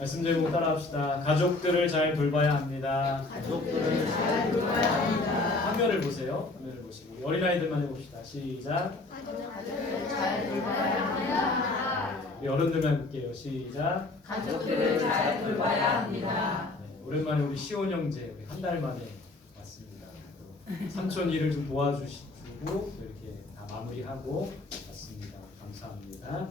말씀 제목 따라합시다. 가족들을 잘 돌봐야 합니다. 가족들을 잘 돌봐야 합니다. 화면을 보세요. 화면을 보시고 우리 어린아이들만 해봅시다. 시작. 가족들을 잘 돌봐야 합니다. 우리 어른들만 볼게요. 시작. 가족들을 잘 돌봐야 합니다. 네, 오랜만에 우리 시온 형제 우리 한 달 만에 왔습니다. 또 삼촌 일을 좀 도와주시고 이렇게 다 마무리하고 왔습니다. 감사합니다.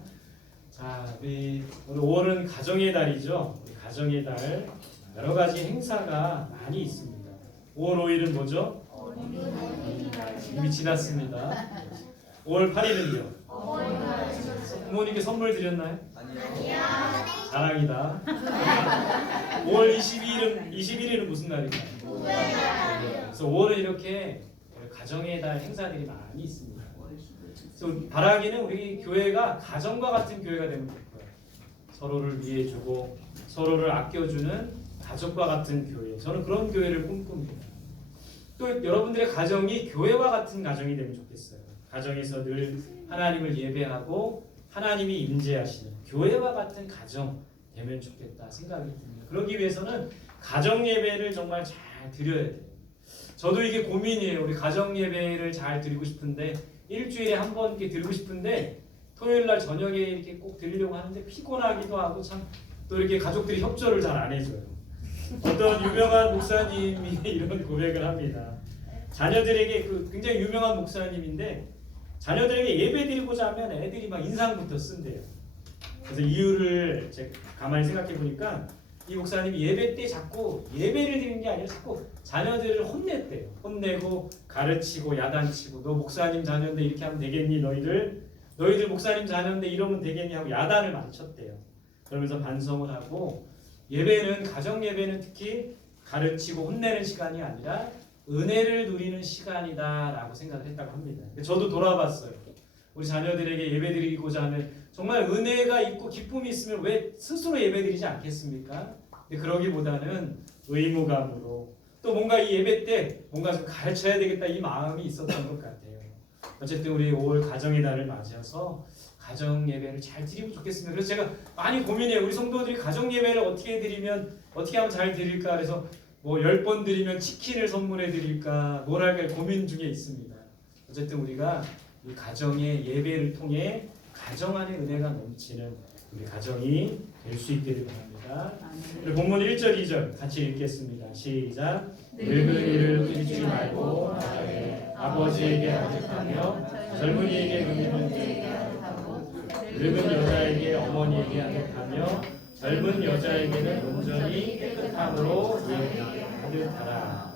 자, 우리 오늘 5월은 가정의 달이죠. 우리 가정의 달 여러 가지 행사가 많이 있습니다. 5월 5일은 뭐죠? 이미 지났습니다. 5월 8일은요? 부모님께 선물 드렸나요? 아니요. 자랑이다. 5월 21일은 무슨 날인가요? 그래서 5월은 이렇게 가정의 달 행사들이 많이 있습니다. 그래서 바라기는 우리 교회가 가정과 같은 교회가 되면 될 거예요. 서로를 위해주고 서로를 아껴주는 가족과 같은 교회. 저는 그런 교회를 꿈꿉니다. 또 여러분들의 가정이 교회와 같은 가정이 되면 좋겠어요. 가정에서 늘 하나님을 예배하고 하나님이 임재하시는 교회와 같은 가정 되면 좋겠다 생각이 듭니다. 그러기 위해서는 가정 예배를 정말 잘 드려야 돼요. 저도 이게 고민이에요. 우리 가정 예배를 잘 드리고 싶은데 일주일에 한 번 이렇게 드리고 싶은데 토요일 날 저녁에 이렇게 꼭 드리려고 하는데 피곤하기도 하고 참 또 이렇게 가족들이 협조를 잘 안 해줘요. 어떤 유명한 목사님이 이런 고백을 합니다. 자녀들에게 굉장히 유명한 목사님인데 자녀들에게 예배 드리고자 하면 애들이 막 인상부터 쓴대요. 그래서 이유를 제가 가만히 생각해 보니까 이 목사님이 예배 때 자꾸 예배를 드리는 게 아니라 자꾸 자녀들을 혼냈대요. 혼내고 가르치고 야단치고 너 목사님 자녀인데 이렇게 하면 되겠니 너희들 목사님 자녀인데 이러면 되겠니 하고 야단을 많이 쳤대요. 그러면서 반성을 하고 예배는 가정 예배는 특히 가르치고 혼내는 시간이 아니라 은혜를 누리는 시간이다라고 생각을 했다고 합니다. 저도 돌아봤어요. 우리 자녀들에게 예배드리고자 하면 정말 은혜가 있고 기쁨이 있으면 왜 스스로 예배드리지 않겠습니까? 근데 그러기보다는 의무감으로 또 뭔가 이 예배 때 뭔가 좀 가르쳐야 되겠다 이 마음이 있었던 것 같아요. 어쨌든 우리 5월 가정의 달을 맞이해서 가정 예배를 잘 드리면 좋겠습니다. 그래서 제가 많이 고민해요. 우리 성도들이 가정 예배를 어떻게 드리면 어떻게 하면 잘 드릴까? 그래서 뭐 10번 드리면 치킨을 선물해 드릴까? 뭘 할까 고민 중에 있습니다. 어쨌든 우리가 이 가정의 예배를 통해 가정 안에 은혜가 넘치는 우리 가정이 될 수 있기를 바랍니다. 우리 본문 1절 2절 같이 읽겠습니다. 시작. 늙은 이를 잊지 말고 아버지에게 아득하며 젊은이에게 은혜는 늙은 여자에게 어머니에게 아득하며 젊은 여자에게는 온전히 깨끗함으로 아득하라.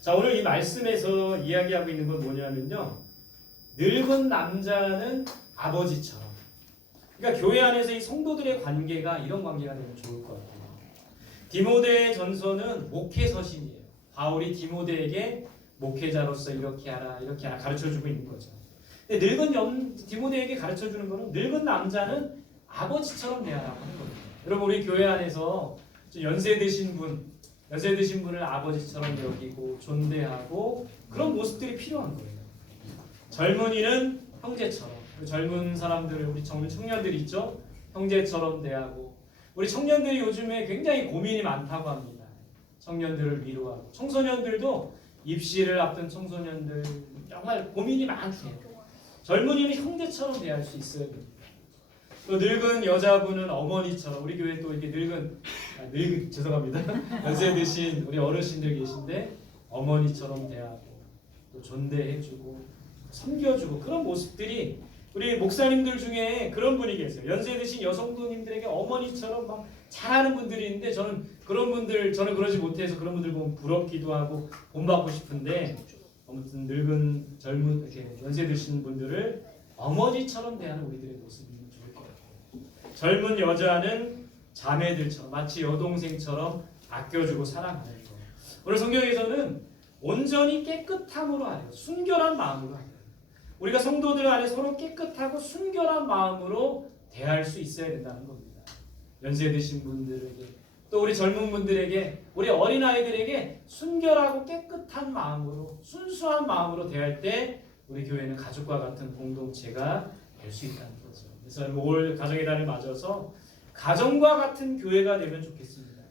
자, 오늘 이 말씀에서 이야기하고 있는 건 뭐냐면요. 늙은 남자는 아버지처럼. 그러니까 교회 안에서 이 성도들의 관계가 이런 관계가 되면 좋을 것 같아요. 디모데 전서는 목회 서신이에요. 바울이 디모데에게 목회자로서 이렇게 하라 가르쳐주고 있는 거죠. 근데 늙은 디모데에게 가르쳐주는 거는 늙은 남자는 아버지처럼 대하라고 하는 겁니다. 여러분 우리 교회 안에서 연세 드신 분을 아버지처럼 여기고 존대하고 그런 모습들이 필요한 거예요. 젊은이는 형제처럼 젊은 사람들을 우리 젊은 청년들이 있죠. 형제처럼 대하고 우리 청년들이 요즘에 굉장히 고민이 많다고 합니다. 청년들을 위로하고 청소년들도 입시를 앞둔 청소년들 정말 고민이 많대요. 젊은이는 형제처럼 대할 수 있어야 됩니다. 또 늙은 여자분은 어머니처럼 우리 교회에 또 이렇게 죄송합니다. 연세 드신 우리 어르신들 계신데 어머니처럼 대하고 또 존대해주고 섬겨주고 그런 모습들이 우리 목사님들 중에 그런 분이 계세요. 연세 드신 여성도님들에게 어머니처럼 막 잘하는 분들이 있는데 저는 그러지 못해서 그런 분들 보면 부럽기도 하고 본받고 싶은데 아무튼 늙은 젊은 이렇게 연세 드신 분들을 어머니처럼 대하는 우리들의 모습이 좋을 것 같아요. 젊은 여자는 자매들처럼 마치 여동생처럼 아껴주고 사랑하는 거. 오늘 성경에서는 온전히 깨끗함으로 하래요. 순결한 마음으로 하래요. 우리가 성도들 안에 서로 깨끗하고 순결한 마음으로 대할 수 있어야 된다는 겁니다. 연세 드신 분들에게 또 우리 젊은 분들에게 우리 어린아이들에게 순결하고 깨끗한 마음으로 순수한 마음으로 대할 때 우리 교회는 가족과 같은 공동체가 될 수 있다는 거죠. 그래서 올 가정의 달을 맞아서 가정과 같은 교회가 되면 좋겠습니다.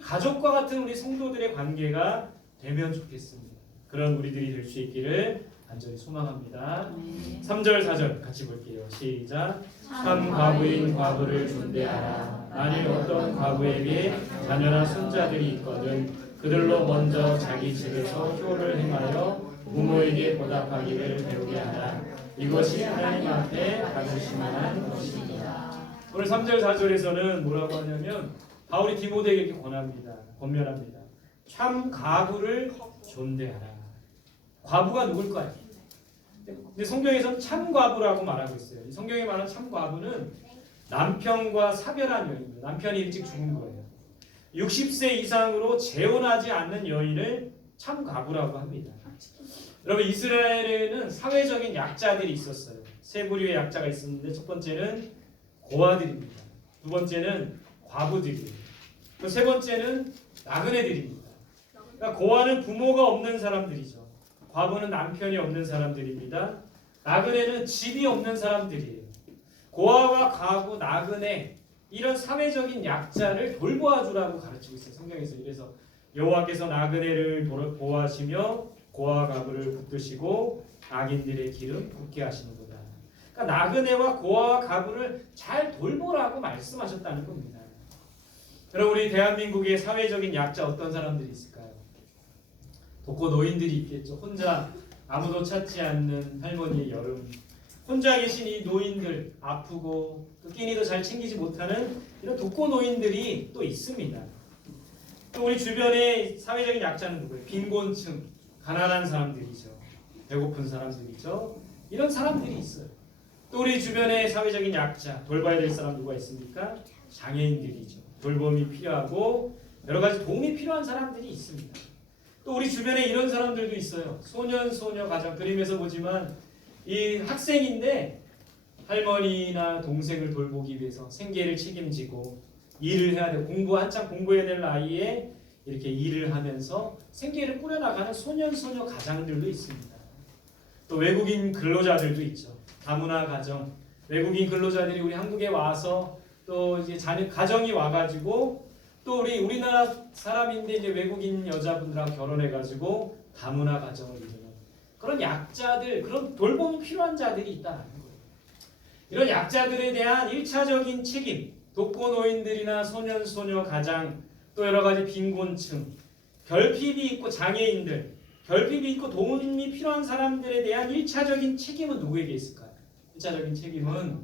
가족과 같은 우리 성도들의 관계가 되면 좋겠습니다. 그런 우리들이 될 수 있기를 간절히 소망합니다. 3절 4절 같이 볼게요. 시작. 참 과부인 과부를 존대하라. 만일 어떤 과부에게 자녀나 손자들이 있거든 그들로 먼저 자기 집에서 효를 행하여 부모에게 보답하기를 배우게 하라. 이것이 하나님 앞에 받으실 만한 것입니다. 오늘 3절 4절에서는 뭐라고 하냐면 바울이 디모데에게 이렇게 권면합니다. 참 과부를 존대하라. 과부가 누굴까요? 근데 성경에서는 참 과부라고 말하고 있어요. 성경에 말하는 참 과부는 남편과 사별한 여인입니다. 남편이 일찍 죽은 거예요. 60세 이상으로 재혼하지 않는 여인을 참 과부라고 합니다. 여러분 이스라엘에는 사회적인 약자들이 있었어요. 세 부류의 약자가 있었는데 첫 번째는 고아들입니다. 두 번째는 과부들이에요. 또 세 번째는 나그네들입니다. 그러니까 고아는 부모가 없는 사람들이죠. 과부는 남편이 없는 사람들입니다. 나그네는 집이 없는 사람들이에요. 고아와 과부, 나그네 이런 사회적인 약자를 돌보아 주라고 가르치고 있어요. 성경에서. 그래서 여호와께서 나그네를 보호하시며 고아와 과부를 붙드시고 악인들의 기름 붓게 하시는구나. 그러니까 나그네와 고아와 과부를 잘 돌보라고 말씀하셨다는 겁니다. 여러분 우리 대한민국의 사회적인 약자 어떤 사람들이 있을까요? 독거 노인들이 있겠죠. 혼자 아무도 찾지 않는 할머니의 여름. 혼자 계신 이 노인들 아프고 또 끼니도 잘 챙기지 못하는 이런 독거 노인들이 또 있습니다. 또 우리 주변의 사회적인 약자는 누구예요? 빈곤층, 가난한 사람들이죠. 배고픈 사람들이죠. 이런 사람들이 있어요. 또 우리 주변의 사회적인 약자, 돌봐야 될 사람 누가 있습니까? 장애인들이죠. 돌봄이 필요하고 여러 가지 도움이 필요한 사람들이 있습니다. 또 우리 주변에 이런 사람들도 있어요. 소년, 소녀 가정 그림에서 보지만 이 학생인데 할머니나 동생을 돌보기 위해서 생계를 책임지고 일을 해야 되고 한참 공부해야 될 나이에 이렇게 일을 하면서 생계를 꾸려나가는 소년, 소녀 가장들도 있습니다. 또 외국인 근로자들도 있죠. 다문화 가정, 외국인 근로자들이 우리 한국에 와서 또 이제 가정이 와가지고 또 우리나라 사람인데 이제 외국인 여자분들하고 결혼해가지고 다문화 가정을 이루는 그런 약자들, 그런 돌봄이 필요한 자들이 있다는 거예요. 이런 약자들에 대한 1차적인 책임, 독거 노인들이나 소년, 소녀 가장, 또 여러 가지 빈곤층, 결핍이 있고 장애인들, 결핍이 있고 도움이 필요한 사람들에 대한 1차적인 책임은 누구에게 있을까요? 1차적인 책임은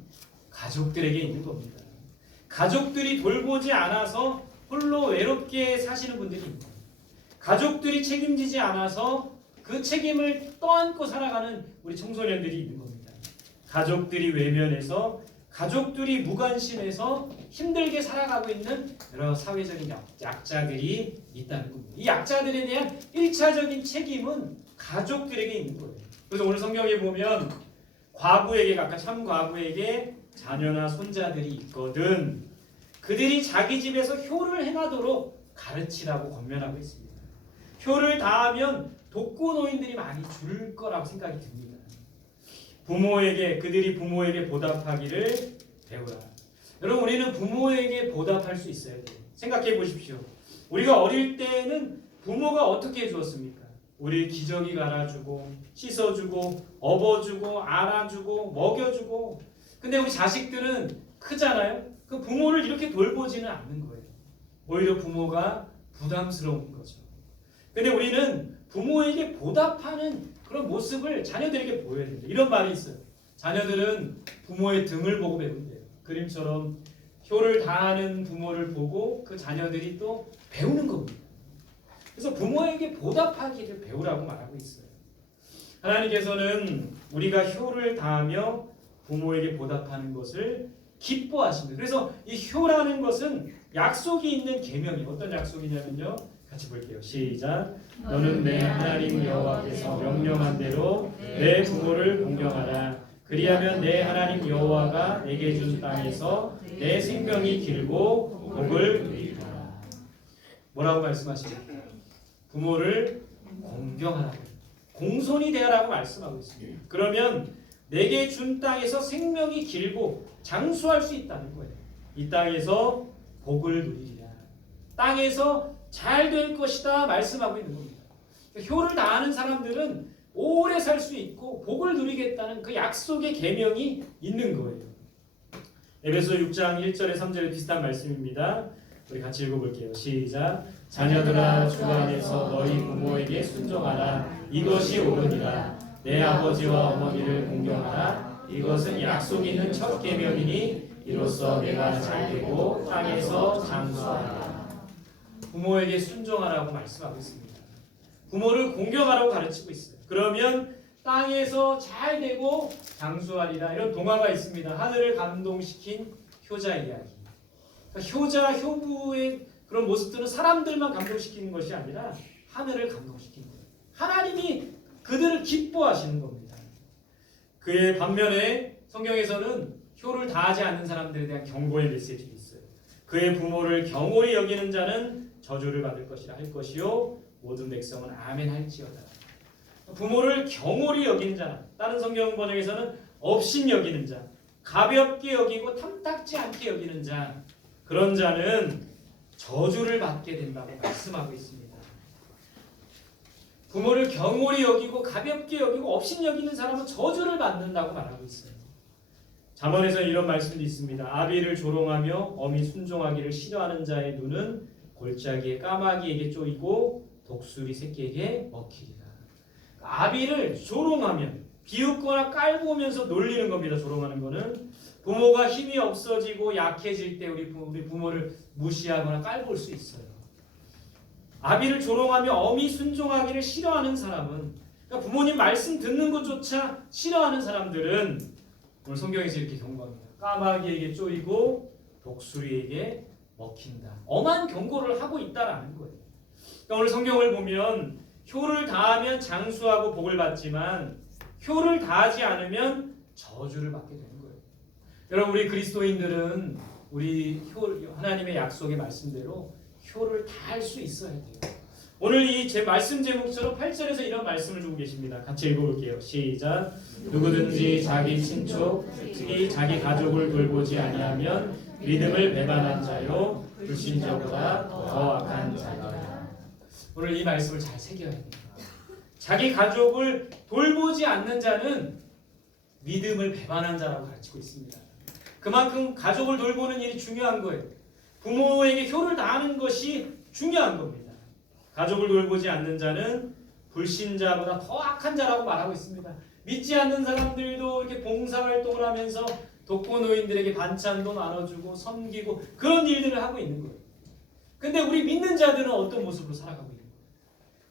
가족들에게 있는 겁니다. 가족들이 돌보지 않아서 홀로 외롭게 사시는 분들이 있습니다. 가족들이 책임지지 않아서 그 책임을 떠안고 살아가는 우리 청소년들이 있는 겁니다. 가족들이 외면해서 가족들이 무관심해서 힘들게 살아가고 있는 여러 사회적인 약자들이 있다는 겁니다. 이 약자들에 대한 1차적인 책임은 가족들에게 있는 거예요. 그래서 오늘 성경에 보면 과부에게, 아까 참 과부에게 자녀나 손자들이 있거든 그들이 자기 집에서 효를 행하도록 가르치라고 권면하고 있습니다. 효를 다하면 독거 노인들이 많이 줄 거라고 생각이 듭니다. 그들이 부모에게 보답하기를 배우라. 여러분 우리는 부모에게 보답할 수 있어야 돼요. 생각해 보십시오. 우리가 어릴 때는 부모가 어떻게 해주었습니까? 우리 기저귀 갈아주고 씻어주고 업어주고 안아주고 먹여주고. 근데 우리 자식들은 크잖아요. 그 부모를 이렇게 돌보지는 않는 거예요. 오히려 부모가 부담스러운 거죠. 근데 우리는 부모에게 보답하는 그런 모습을 자녀들에게 보여야 된다. 이런 말이 있어요. 자녀들은 부모의 등을 보고 배운대요. 그림처럼 효를 다하는 부모를 보고 그 자녀들이 또 배우는 겁니다. 그래서 부모에게 보답하기를 배우라고 말하고 있어요. 하나님께서는 우리가 효를 다하며 부모에게 보답하는 것을 기뻐하십니다. 그래서 이 효라는 것은 약속이 있는 계명이에요. 어떤 약속이냐면요. 같이 볼게요. 시작. 너는 내 하나님 여호와께서 명령한 대로 내 부모를 공경하라. 그리하면 내 하나님 여호와가 내게 준 땅에서 내 생명이 길고 복을 누리리라. 뭐라고 말씀하십니까? 부모를 공경하라고, 공손히 대하라고 말씀하고 있습니다. 그러면 내게 준 땅에서 생명이 길고 장수할 수 있다는 거예요. 이 땅에서 복을 누리리라. 땅에서 잘 될 것이다 말씀하고 있는 겁니다. 효를 다하는 사람들은 오래 살 수 있고 복을 누리겠다는 그 약속의 계명이 있는 거예요. 에베소 6장 1절에 3절에 비슷한 말씀입니다. 우리 같이 읽어볼게요. 시작. 자녀들아 주 안에서 너희 부모에게 순종하라. 이것이 옳으니라. 내 아버지와 어머니를 공경하라. 이것은 약속 있는 첫 계명이니 이로써 내가 잘되고 땅에서 장수하라. 부모에게 순종하라고 말씀하고 있습니다. 부모를 공경하라고 가르치고 있어요. 그러면 땅에서 잘 되고 장수하리라. 이런 동화가 있습니다. 하늘을 감동시킨 효자 이야기. 그러니까 효자, 효부의 그런 모습들은 사람들만 감동시키는 것이 아니라 하늘을 감동시키는 거예요. 하나님이 그들을 기뻐하시는 겁니다. 그의 반면에 성경에서는 효를 다하지 않는 사람들에 대한 경고의 메시지도 있어요. 그의 부모를 경홀히 여기는 자는 저주를 받을 것이라 할 것이요 모든 백성은 아멘 할지어다. 부모를 경홀히 여기는 자는, 다른 성경 번역에서는 업신 여기는 자, 가볍게 여기고 탐탁지 않게 여기는 자, 그런 자는 저주를 받게 된다고 말씀하고 있습니다. 부모를 경홀히 여기고 가볍게 여기고 업신 여기는 사람은 저주를 받는다고 말하고 있어요. 잠언에서 이런 말씀도 있습니다. 아비를 조롱하며 어미 순종하기를 싫어하는 자의 눈은 골짜기에 까마귀에게 쪼이고 독수리 새끼에게 먹히리라. 아비를 조롱하면 비웃거나 깔보면서 놀리는 겁니다. 조롱하는 거는 부모가 힘이 없어지고 약해질 때 우리 부모를 무시하거나 깔볼 수 있어요. 아비를 조롱하며 어미 순종하기를 싫어하는 사람은, 그러니까 부모님 말씀 듣는 것조차 싫어하는 사람들은 오늘 성경에서 이렇게 경고합니다. 까마귀에게 쪼이고 독수리에게 먹힌다. 엄한 경고를 하고 있다라는 거예요. 그러니까 오늘 성경을 보면 효를 다하면 장수하고 복을 받지만 효를 다하지 않으면 저주를 받게 되는 거예요. 여러분, 우리 그리스도인들은 우리 하나님의 약속의 말씀대로 효를 다할 수 있어야 돼요. 오늘 이 제 말씀 제목처럼 8절에서 이런 말씀을 주고 계십니다. 같이 읽어볼게요. 시작. 누구든지 자기 친족, 특히 자기 가족을 돌보지 아니하면 믿음을 배반한 자요 불신자보다 더 악한 자니라. 오늘 이 말씀을 잘 새겨야 됩니다. 자기 가족을 돌보지 않는 자는 믿음을 배반한 자라고 가르치고 있습니다. 그만큼 가족을 돌보는 일이 중요한 거예요. 부모에게 효를 다하는 것이 중요한 겁니다. 가족을 돌보지 않는 자는 불신자보다 더 악한 자라고 말하고 있습니다. 믿지 않는 사람들도 이렇게 봉사활동을 하면서 독거노인들에게 반찬도 나눠주고 섬기고 그런 일들을 하고 있는 거예요. 근데 우리 믿는 자들은 어떤 모습으로 살아가고 있는 거예요?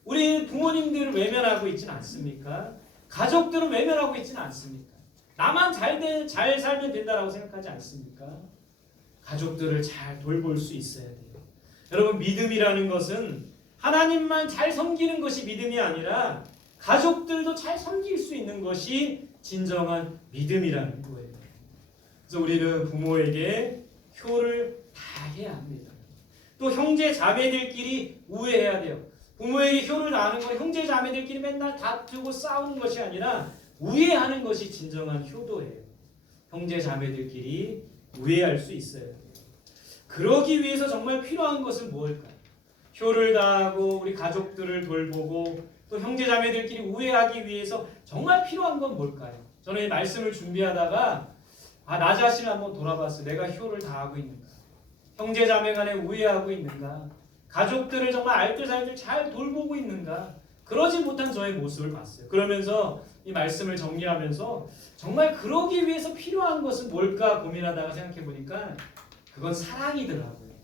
우리 부모님들을 외면하고 있지는 않습니까? 가족들은 외면하고 있지는 않습니까? 나만 잘 살면 된다라고 생각하지 않습니까? 가족들을 잘 돌볼 수 있어야 돼요. 여러분, 믿음이라는 것은 하나님만 잘 섬기는 것이 믿음이 아니라 가족들도 잘 섬길 수 있는 것이 진정한 믿음이라는 거예요. 그래서 우리는 부모에게 효를 다해야 합니다. 또 형제 자매들끼리 우애해야 돼요. 부모에게 효를 다하는 건 형제 자매들끼리 맨날 다투고 싸우는 것이 아니라 우애하는 것이 진정한 효도예요. 형제 자매들끼리 우애할 수 있어야 돼요. 그러기 위해서 정말 필요한 것은 무엇일까요? 효를 다하고 우리 가족들을 돌보고 또 형제 자매들끼리 우애하기 위해서 정말 필요한 건 뭘까요? 저는 이 말씀을 준비하다가 나 자신을 한번 돌아봤어요. 내가 효를 다하고 있는가? 형제 자매 간에 우애하고 있는가? 가족들을 정말 알뜰살뜰 잘 돌보고 있는가? 그러지 못한 저의 모습을 봤어요. 그러면서 이 말씀을 정리하면서 정말 그러기 위해서 필요한 것은 뭘까 고민하다가 생각해 보니까 그건 사랑이더라고요.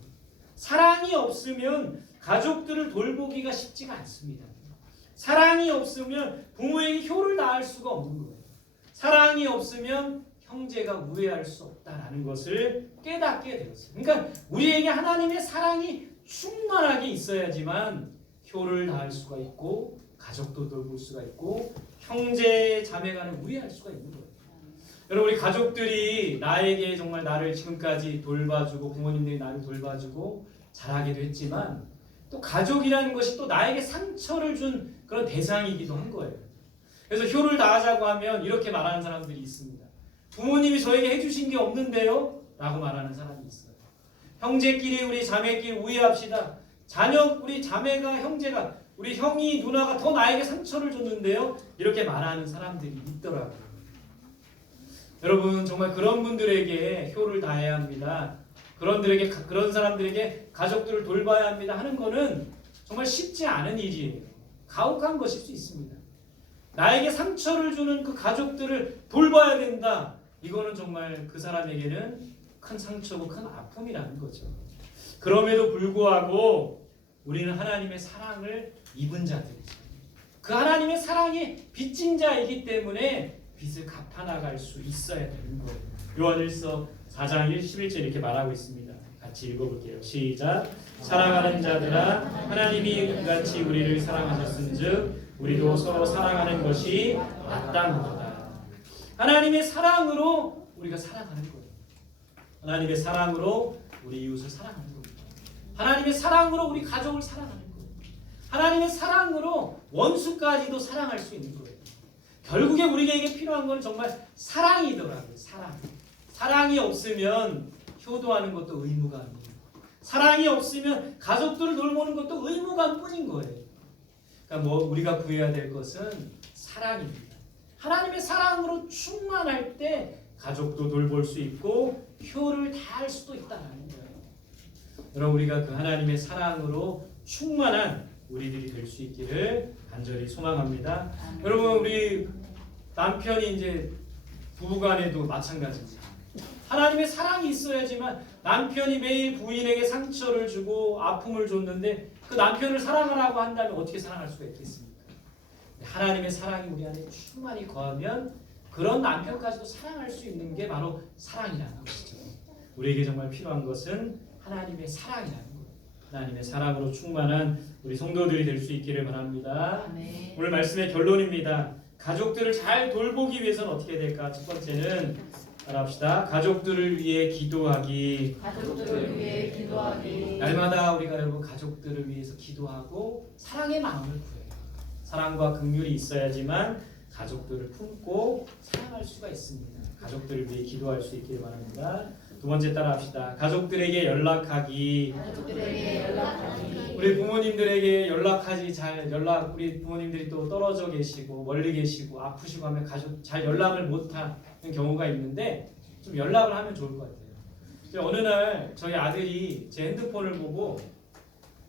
사랑이 없으면 가족들을 돌보기가 쉽지가 않습니다. 사랑이 없으면 부모에게 효를 다할 수가 없는 거예요. 사랑이 없으면 형제가 우애할 수 없다라는 것을 깨닫게 되었어요. 그러니까 우리에게 하나님의 사랑이 충만하게 있어야지만 효를 다할 수가 있고 가족도 돌볼 수가 있고 형제 자매 간에 우애할 수가 있는 거예요. 여러분, 우리 가족들이 나에게 정말 나를 지금까지 돌봐주고 부모님들이 나를 돌봐주고 잘하기도 했지만 또 가족이라는 것이 또 나에게 상처를 준 그런 대상이기도 한 거예요. 그래서 효를 다하자고 하면 이렇게 말하는 사람들이 있습니다. 부모님이 저에게 해주신 게 없는데요? 라고 말하는 사람이 있어요. 형제끼리 우리 자매끼리 우애합시다. 자녀 우리 자매가 형제가 우리 형이 누나가 더 나에게 상처를 줬는데요. 이렇게 말하는 사람들이 있더라고요. 여러분 정말 그런 분들에게 효를 다해야 합니다. 그런 사람들에게 가족들을 돌봐야 합니다 하는 거는 정말 쉽지 않은 일이에요. 가혹한 것일 수 있습니다. 나에게 상처를 주는 그 가족들을 돌봐야 된다. 이거는 정말 그 사람에게는 큰 상처고 큰 아픔이라는 거죠. 그럼에도 불구하고 우리는 하나님의 사랑을 입은 자들이죠. 그 하나님의 사랑이 빚진 자이기 때문에 빚을 갚아나갈 수 있어야 되는 거예요. 요한일서 4장 11절 이렇게 말하고 있습니다. 같이 읽어볼게요. 시작. 사랑하는 자들아 하나님이 이같이 우리를 사랑하셨은즉 우리도 서로 사랑하는 것이 마땅하도다. 하나님의 사랑으로 우리가 사랑하는 거예요. 하나님의 사랑으로 우리 이웃을 사랑하는 겁니다. 하나님의 사랑으로 우리 가족을 사랑하는 거예요. 하나님의 사랑으로 원수까지도 사랑할 수 있는 거예요. 결국에 우리에게 필요한 건 정말 사랑이더라고요. 사랑이 없으면 효도하는 것도 의무감이에요. 사랑이 없으면 가족들을 돌보는 것도 의무감뿐인 거예요. 그러니까 우리가 구해야 될 것은 사랑입니다. 하나님의 사랑으로 충만할 때 가족도 돌볼 수 있고 효를 다할 수도 있다는 거예요. 여러분 우리가 그 하나님의 사랑으로 충만한 우리들이 될 수 있기를 간절히 소망합니다. 여러분 우리 남편이 이제 부부간에도 마찬가지입니다. 하나님의 사랑이 있어야지만 남편이 매일 부인에게 상처를 주고 아픔을 줬는데 그 남편을 사랑하라고 한다면 어떻게 사랑할 수가 있겠습니까? 하나님의 사랑이 우리 안에 충만히 거하면 그런 남편까지도 사랑할 수 있는 게 바로 사랑이라는 것이죠. 우리에게 정말 필요한 것은 하나님의 사랑이라는 거예요. 하나님의 사랑으로 충만한 우리 성도들이 될 수 있기를 바랍니다. 아멘. 오늘 말씀의 결론입니다. 가족들을 잘 돌보기 위해서는 어떻게 될까? 첫 번째는 따라합시다. 가족들을 위해 기도하기. 가족들을 위해 기도하기. 날마다 우리가 여러분 가족들을 위해서 기도하고 사랑의 마음을 구해요. 사랑과 긍휼이 있어야지만 가족들을 품고 사랑할 수가 있습니다. 가족들을 위해 기도할 수 있기를 바랍니다. 두 번째 따라합시다. 가족들에게 연락하기. 가족들에게 연락하기. 우리 부모님들에게 우리 부모님들이 또 떨어져 계시고 멀리 계시고 아프시고 하면 가족 잘 연락을 못하는 경우가 있는데 좀 연락을 하면 좋을 것 같아요. 어느 날 저희 아들이 제 핸드폰을 보고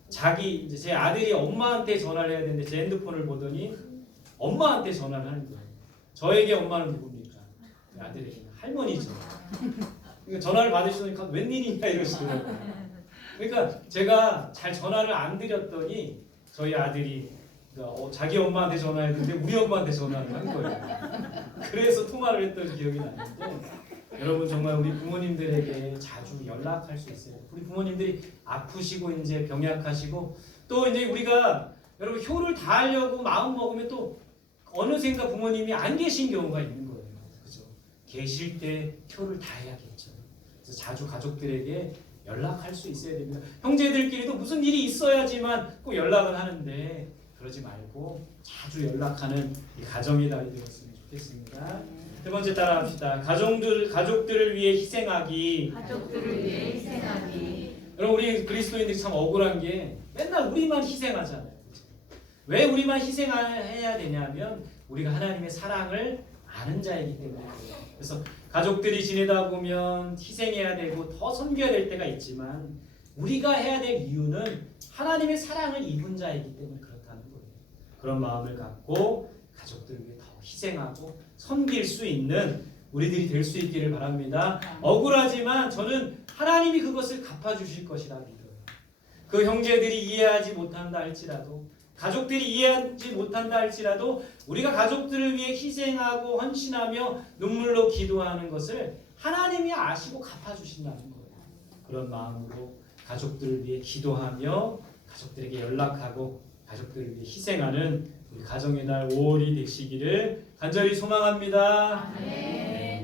제 아들이 엄마한테 전화를 해야 되는데 제 핸드폰을 보더니 엄마한테 전화를 하는 거예요. 저에게 엄마는 누굽니까? 아들에게 할머니죠. 그러니까 전화를 받으시니까 웬일이냐 이러시더라고요. 그러니까 제가 잘 전화를 안 드렸더니 저희 아들이 자기 엄마한테 전화했는데 우리 엄마한테 전화를 한 거예요. 그래서 통화를 했던 기억이 나는데 여러분 정말 우리 부모님들에게 자주 연락할 수 있어요. 우리 부모님들이 아프시고 이제 병약하시고 또 이제 우리가 여러분 효를 다하려고 마음 먹으면 또 어느샌가 부모님이 안 계신 경우가 있는 거예요. 그죠? 계실 때 효를 다해야겠죠. 그래서 자주 가족들에게 연락할 수 있어야 됩니다. 형제들끼리도 무슨 일이 있어야지만 꼭 연락을 하는데 그러지 말고 자주 연락하는 이 가정의 달이 되었으면 좋겠습니다. 세 번째 따라합시다. 가족들을 위해 희생하기. 가족들을 위해 희생하기. 여러분 우리 그리스도인들이 참 억울한 게 맨날 우리만 희생하잖아요. 왜 우리만 희생해야 되냐면 우리가 하나님의 사랑을 아는 자이기 때문에 그래요. 그래서 가족들이 지내다 보면 희생해야 되고 더 섬겨야 될 때가 있지만 우리가 해야 될 이유는 하나님의 사랑을 입은 자이기 때문에 그렇다는 거예요. 그런 마음을 갖고 가족들을 위해 더 희생하고 섬길 수 있는 우리들이 될 수 있기를 바랍니다. 억울하지만 저는 하나님이 그것을 갚아주실 것이라 믿어요. 그 형제들이 이해하지 못한다 할지라도 가족들이 이해하지 못한다 할지라도 우리가 가족들을 위해 희생하고 헌신하며 눈물로 기도하는 것을 하나님이 아시고 갚아주신다는 거예요. 그런 마음으로 가족들을 위해 기도하며 가족들에게 연락하고 가족들을 위해 희생하는 우리 가정의 달 5월이 되시기를 간절히 소망합니다. 아멘.